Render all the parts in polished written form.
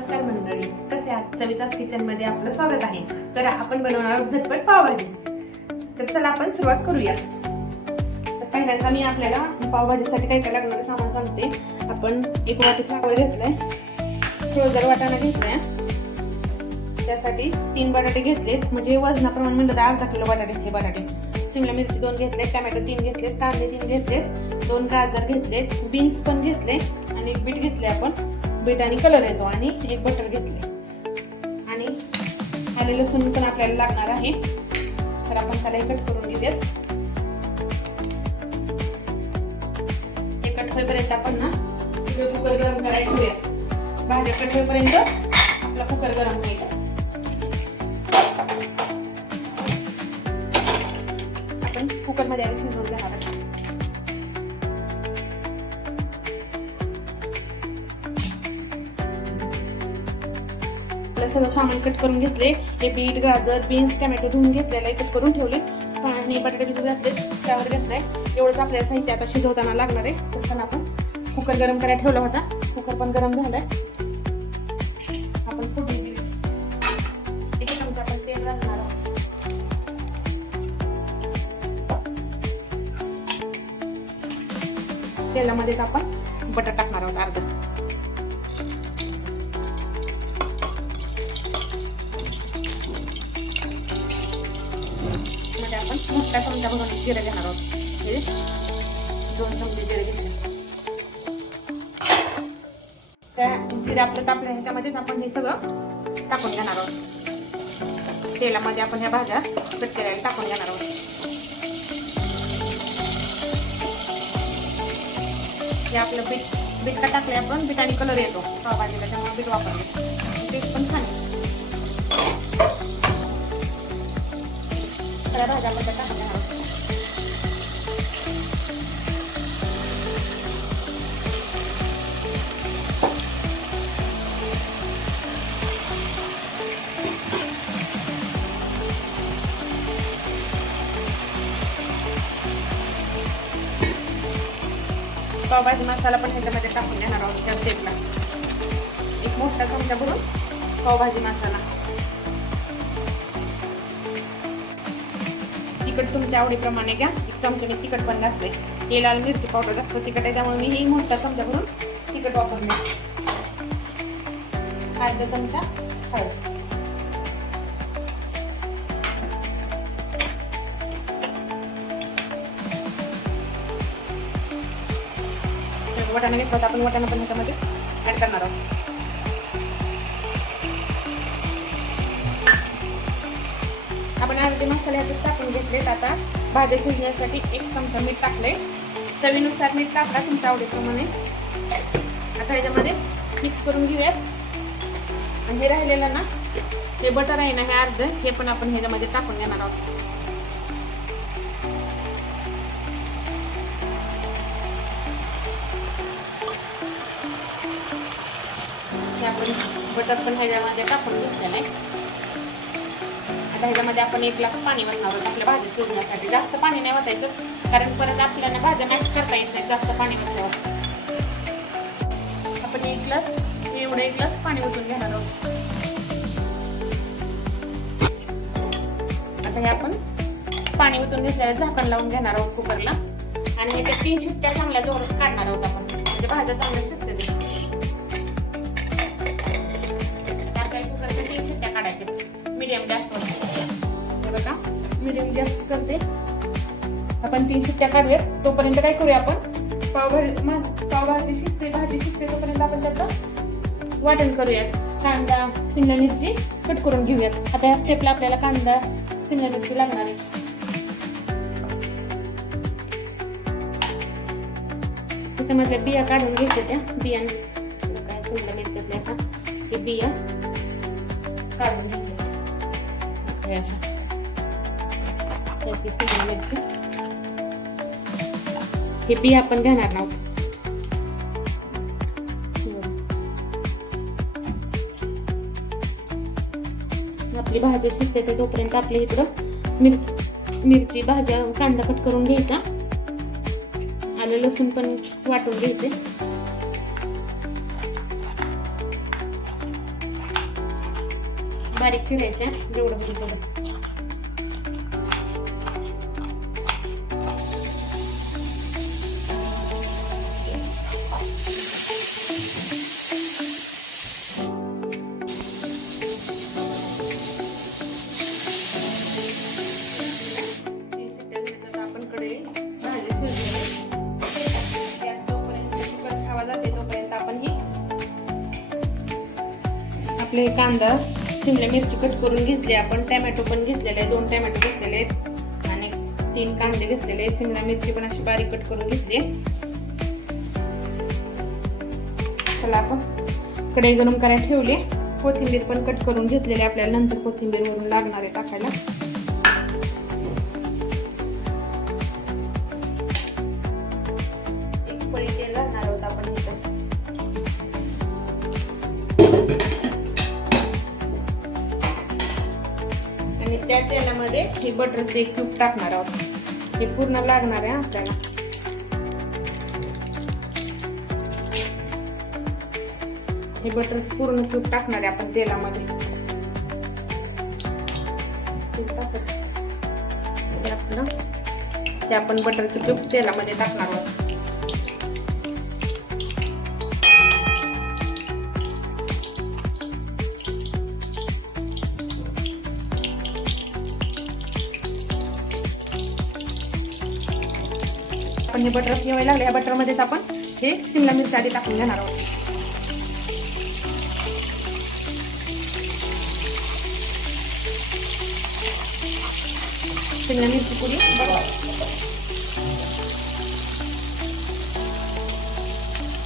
नमस्कार मंडळी, कसे आहात? सविताज किचन मध्ये आपलं स्वागत आहे. तर आपण बनवणार आहोत झटपट पावभाजी. तर चला आपण सुरुवात करूया. तर पहिल्यांदा मी आपल्याला पावभाजीसाठी काय काय लागणारे सामान सांगते. आपण 1 वाटी फ्लावर घेतलाय, फ्रोझन वाटाणा घेतलाय, त्यासाठी 3 बटाटे घेतलेत, म्हणजे वजनाप्रमाणे म्हणलं तर अर्धा किलो बटाटे हे बटाटे. शिमला मिरची 2 घेतले, टोमॅटो 3 घेतले, कांदे 3 घेतलेत, 2 गाजर घेतलेत, बीन्स पण घेतले आणि 1 बीट घेतले आपण. बीट आणि कलर येतो आणि 1 बटर घेतले आणि आले लसूण पण आपल्याला लागणार आहे. तर आपण त्याला कट करून घेऊयात. हे कट होईपर्यंत आपण ना कुकर गरम करायला ठेवूया. भाज्या कट होईपर्यंत आपला कुकर गरम होईल. आपण कुकर मध्ये आधी शिजवून घेणार आहोत. सगळं सामान कट करून घेतले. हे बीट, गाजर, बीन्स, टोमॅटो धुवून घेतलेला कट करून ठेवले. आणि बटाटे भिजत घातले, त्यावर घेतलाय. एवढंच आपल्याला साहित्य आता शिजवताना लागणार आहे. तर आपण कुकर गरम करायला ठेवला होता. कुकर पण गरम झालाय. आपण फोडणी दिली. 1 चमचा आपण तेल घालणार आहोत. तेलामध्ये आपण बटाटा टाकणार आहोत अर्धा. आपण मोठा चमचा भरून जिरे घेणार आहोत. 2 चमचे जिरे घेतले. त्या जिरे आपलं तापलं, ह्याच्यामध्येच आपण हे सगळं टाकून घेणार आहोत. तेलामध्ये आपण ह्या भाज्या कट केलेल्या टाकून घेणार आहोत. हे आपलं बीट का टाकले आपण. बीट आणि कलर येतो पावभाजीला, त्यामुळे बीट वापरले. बीट पण छान भाज्या मध्ये टाकून घेणार आहोत. पावभाजी मसाला पण ह्याच्यामध्ये टाकून घेणार आहोत. त्या तेलला 1 मोठा चमचा भरून पावभाजी मसाला. तिखट तुमच्या आवडीप्रमाणे घ्या. 1 चमचा मी तिखट पण घातले. हे लाल मिरची पावडर जास्त तिखट आहे, त्यामुळे मी ही मोठा चमचा भरून तिखट वापरले. अर्धा चमचा हळद. वाटाणा घेतला होता आपण, वाटाणा पण ह्याच्यामध्ये ऍड करणार आहोत. आपण अर्धे मसाले ह्यातच टाकून घेतलेत. आता भाज्या शिजण्यासाठी 1 चमचा मीठ टाकले. चवीनुसार मीठ टाकला तुमच्या आवडीप्रमाणे. आता ह्याच्यामध्ये मिक्स करून घेऊयात. आणि हे राहिलेलं ना, हे बटर आहे ना, हे अर्ध, हे पण आपण ह्याच्यामध्ये टाकून घेणार आहोत. हे आपण बटर पण ह्याच्यामध्ये टाकून घेतलेलं आहे. ह्याच्यामध्ये आपण 1 ग्लास पाणी वतणार आहोत आपल्या भाजी शिजण्यासाठी. जास्त पाणी नाही वतायचं, कारण परत आपल्याला भाज्या मॅश करता येत नाही जास्त पाणी वतल्यावर. आपण 1 ग्लास पाणी ओतून घेणार आहोत. आता हे आपण पाणी ओतून घेतल्याला झाकण लावून घेणार आहोत कुकरला. आणि ह्याच्या 3 शिट्ट्या चांगल्या जोरात काढणार आहोत आपण, म्हणजे भाज्या चांगल्या शिजते. आपल्याला कुकरच्या 3 शिट्ट्या काढायच्या मीडियम गॅसवर. बघा, मीडियम गॅस करते. आपण 3 शिट्ट्या काढूयात. तोपर्यंत काय करूया, आपण पावभाजी शिजते, भाजी शिजते तोपर्यंत आपण त्याचं वाटण करूयात. कांदा, शिमला मिरची कट करून घेऊयात. आता या स्टेपला आपल्याला कांदा, शिमला मिरची लागणार आहे. त्याच्यामधल्या बिया काढून घ्यायच्या. त्या बिया काय शिमला मिरच्यातल्या अशा ते बिया काढून घ्यायच्या. शिमला मिरची हे बी आपण घेणार आहोत. आपली भाजी शिजते ते तोपर्यंत आपल्या इकडं मिरची भाज्या कांदा कट करून घ्यायचा. आलं लसूण पण वाटून घ्यायचे. बारीक चिरायच्या जेवढं होईल तेवढं. आपण कडे भाजी शिजवली तोपर्यंत खावा जाते तोपर्यंत आपण ही आपले कांदा शिमला मिरची कट करून घेतली. आपण टोमॅटो पण घेतलेले, 2 टोमॅटो घेतलेले आणि 3 कांदे घेतलेले. शिमला मिरची पण अशी बारीक कट करून घेतली. चला आपण कढई गरम करायला ठेवली. कोथिंबीर पण कट करून घेतलेली आपल्याला नंतर कोथिंबीर वरून लागणार आहे टाकायला. एक पळी तेल घालणार आहोत आपण इथं. आणि त्या तेलामध्ये हे बटरचे क्यूब टाकणार आहोत. हे पूर्ण लागणार आहे आपल्याला. हे बटरचे पूर्ण क्यूब टाकणार आहे आपण तेलामध्ये. हे आपण बटरचे क्यूब तेलामध्ये टाकणार आहोत. आपण हे बटर ठेवायला लागले. या बटर मध्येच आपण हे शिमला मिरची आधी टाकून घेणार आहोत. शिमला मिरची पुडी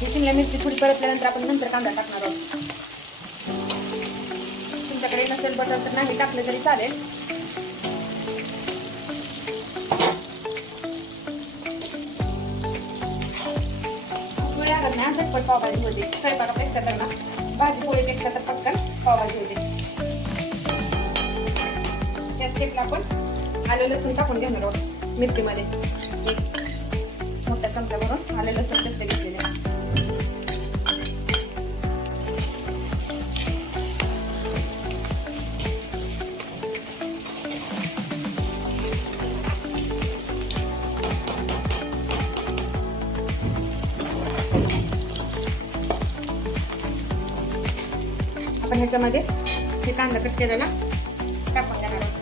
ही शिमला मिरची पुडी परतल्यानंतर आपण नंतर कांदा टाकणार आहोत. तुमच्याकडे नसेल बटर तर नाही टाकलं तरी चालेल. झटपट पावभाजी होते. स्वयंपाकापेक्षा तर ना भाजी पोळीपेक्षा तर पटकन पावभाजी होते. या स्टेपला आपण आलं लसूण टाकून घेणार आहोत. मिरचीमध्ये एक मोठा चमचा भरून आलं लसूण कसे घेतलेले. आपण ह्याच्यामध्ये हे कांदा कट केलेला टाकून देणार आहोत.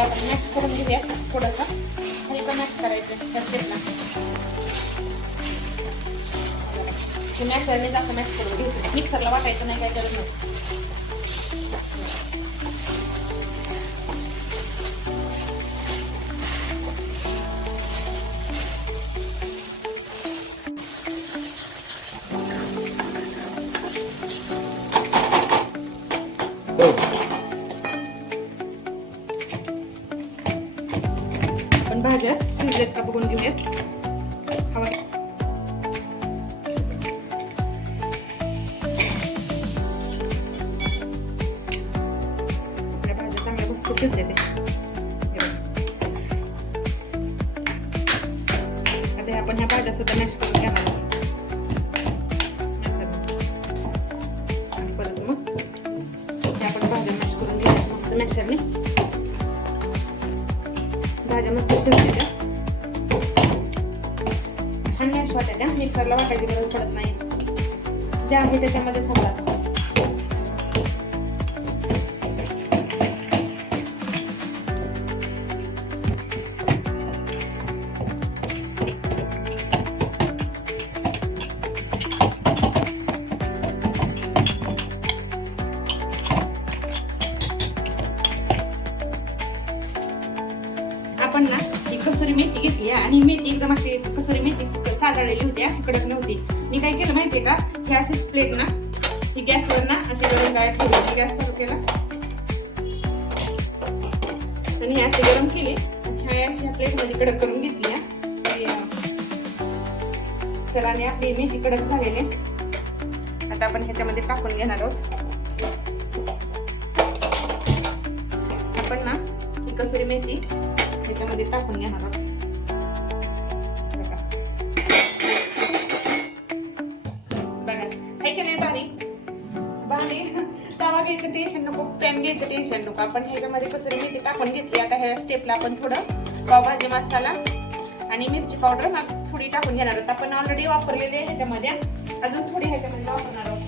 आपण मॅश करून घेऊया. थोडंसं हलकं मॅश करायचं त्या स्टेपला. हे मॅशरने जास्त मॅश करून घ्यायचं. मिक्सरला वाटायचं नाही, काय गरज नाही. भाज्या शिजल्यात का बघून घेऊयात. हवा आपल्या भाज्या चांगल्या मस्त शिजल्या. आता आपण ह्या भाज्या सुद्धा मॅश करून घेणार आहोत. आणि परत मग आपण भाज्या मॅश करून घेऊयात मस्त मॅशरने. भाज्या मस्त शिजलेल्या छान मॅश वाटत. मिक्सरला वाटायची गरज पडत नाही. जे आहे त्याच्यामध्येच होतात. आपण ना ही कसुरी मेथी घेतली आणि मेथी एकदम अशी कसुरी मेथी साधाळलेली होती, अशी कडक नव्हती. मी काय केलं माहितीये का, ही अशीच प्लेट ना थोडा वेळ ठेवली, गॅस चालू केला आणि हे असे गरम केली. ह्या अशा प्लेटमध्ये कडक करून घेतली. चला आणि आपली मेथी कडक झालेली. आता आपण ह्याच्यामध्ये टाकून घेणार आहोत. आपण ना ही कसुरी मेथी ह्याच्यामध्ये टाकून घेणार आहोत. बघा आहे की नाही भारी भारी. तवा घ्यायचं टेन्शन नको, पॅन घ्यायचं टेन्शन नको. आपण ह्याच्यामध्ये कसुरी मेथी टाकून घेतली. आता ह्या स्टेपला आपण थोडं पावभाजी मसाला आणि मिरची पावडर थोडी टाकून घेणार आहोत. आपण ऑलरेडी वापरलेली आहे ह्याच्यामध्ये, अजून थोडी ह्याच्यामध्ये वापरणार आहोत.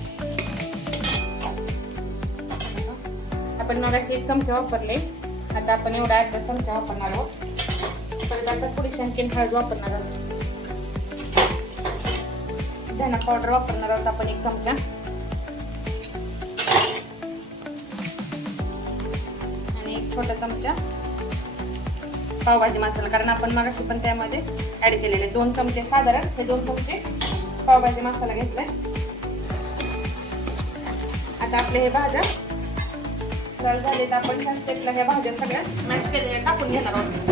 आपण मगाशी 1 चमचा वापरले, आता आपण एवढा अर्धा चमचा वापरणार आहोत. परत आता थोडीशी आणखीन हळद वापरणार आहोत. धना पावडर वापरणार आहोत आपण 1 चमचा. आणि 1 छोटा चमचा पावभाजी मसाला, कारण आपण मगाशी पण त्यामध्ये ऍड केलेले 2 चमचे साधारण. हे 2 चमचे पावभाजी मसाला घेतलाय. आता आपले हे भाज्या लाल झाले तर आपण ह्या स्टेपला ह्या भाज्या सगळ्या मॅश केलेल्या टाकून घेणार आहोत.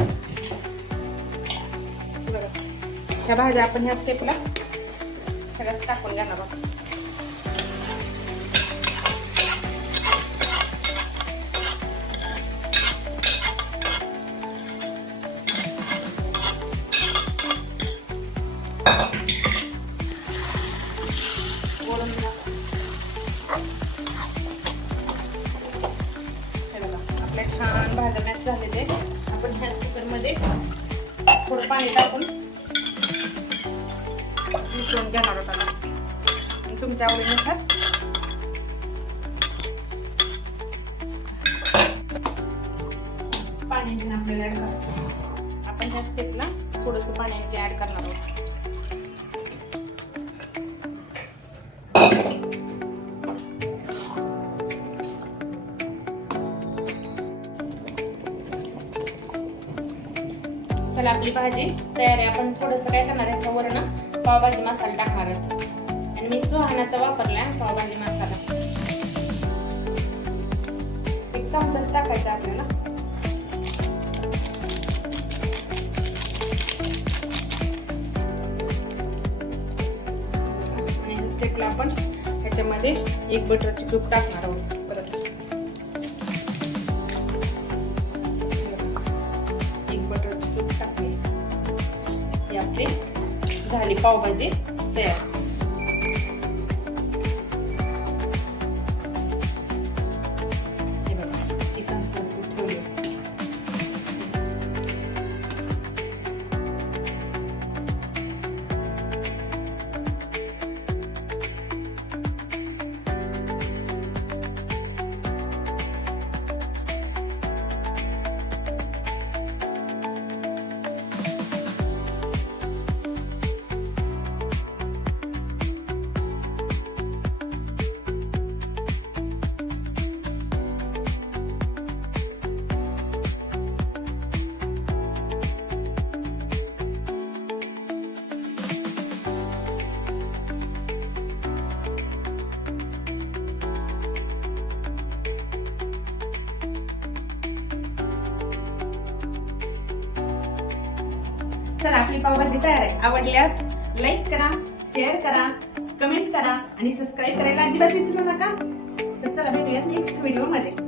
ह्या भाज्या आपण ह्या स्टेपला सगळ्याच टाकून घेणार आहोत. आपल्या छान भाज्या मॅश झालेले. आपण ह्या कुकरमध्ये थोडं पाणी टाकून मिसळून घेणार आहोत. तुमच्या आवडीनुसार पाणी आपल्याला ऍड करायचं. आपण ह्या स्टेपला थोडंसं पाणी ऍड करणार आहोत. चला आपली भाजी तयार आहे. आपण थोडंसं काय करणार आहे, वरण पावभाजी मसाला टाकणार आहे. आणि मी सुहानाचा वापरलाय पावभाजी मसाला. 1 चमचाच टाकायचा आपल्याला. आणि ह्या स्टेपला आपण ह्याच्यामध्ये 1 बटरची क्यूब टाकणार आहोत. परत 1 बटरची क्यूब टाकली. ही आपली झाली पावभाजी तयार. हे बघा ही कन्सिस्टन्सी ठेवली. चला आपली पावभाजी तयार आहे. आवडल्यास लाईक करा, शेअर करा, कमेंट करा आणि सबस्क्राईब करायला अजिबात विसरू नका. तर चला भेटूया नेक्स्ट व्हिडिओ मध्ये.